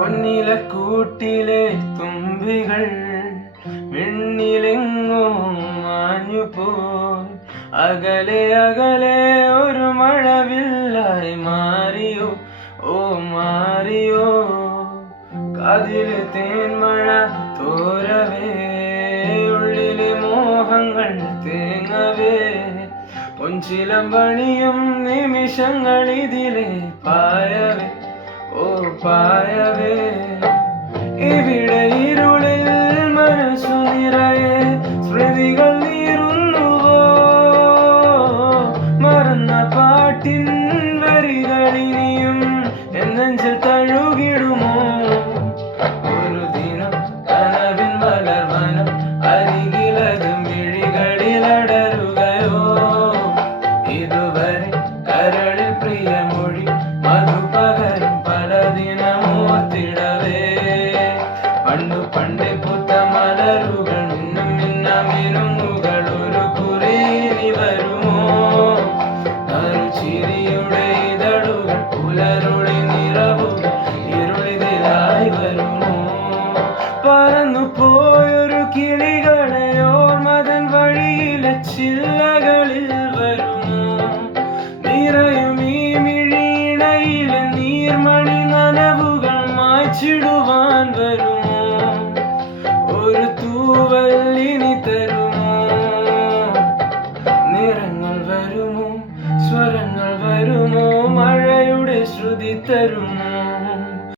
പൊന്നിലക്കൂട്ടിലെ തുമ്പികൾ വെണ്ണിലെങ്ങോ മാഞ്ഞുപോയി. അകലെ അകലെ ഒരു മഴവില്ലായി മാറിയോ, ഓ മാറിയോ. കാതിലെ തേന്മഴ തോരവേ, ഉള്ളിലെ മോഹങ്ങൾ തേങ്ങവേ. പൊൻചിലമ്പണിയും നിമിഷങ്ങളിതിലെ പായവേ, ഓ പായവേ. ഇവിടെ ഇരുളിൽ മനസ്സു നിറയെ സ്മൃതികൾ നീറുന്നുവോ, മറന്ന പാട്ടിൻ വരികളിനിയും എന്നെഞ്ചിൽ തഴുകിടുമോ. ഒരു ദിനം കനവിൻ മലർവനം അരികിലത് മിഴികളിലടരുകയോ. ഇതുവരെ കരളിൽ പ്രിയമൊഴി മധുപകരും പലദിനമോർത്തിടവേ. പണ്ടേ പൂത്ത മലരുകൾ മിന്നും മിന്നമിനുങ്ങുകൾ ഒരു കുറിയിനി വരുമോ. ചിരിയുടെ ഇതളുകൾ പുലരുടെ നിറവുകൾ ഇരുളിതിലായി വരുമോ. പറന്നു പോയൊരു കിളികളെ ഓർമ്മതൻ വഴിയിലെ ചില്ലകളിൽ വരുമോ. നിറയും ഈ മിഴിയിണയിലെ നീർമണി നനവുകൾ മായ്ച്ചിടുവാൻ വരുമോ. ഒരു തൂവല്ലിനി തരുമോ. നിറങ്ങൾ വരുമോ, സ്വരങ്ങൾ വരുമോ, മഴയുടെ ശ്രുതി തരുമോ.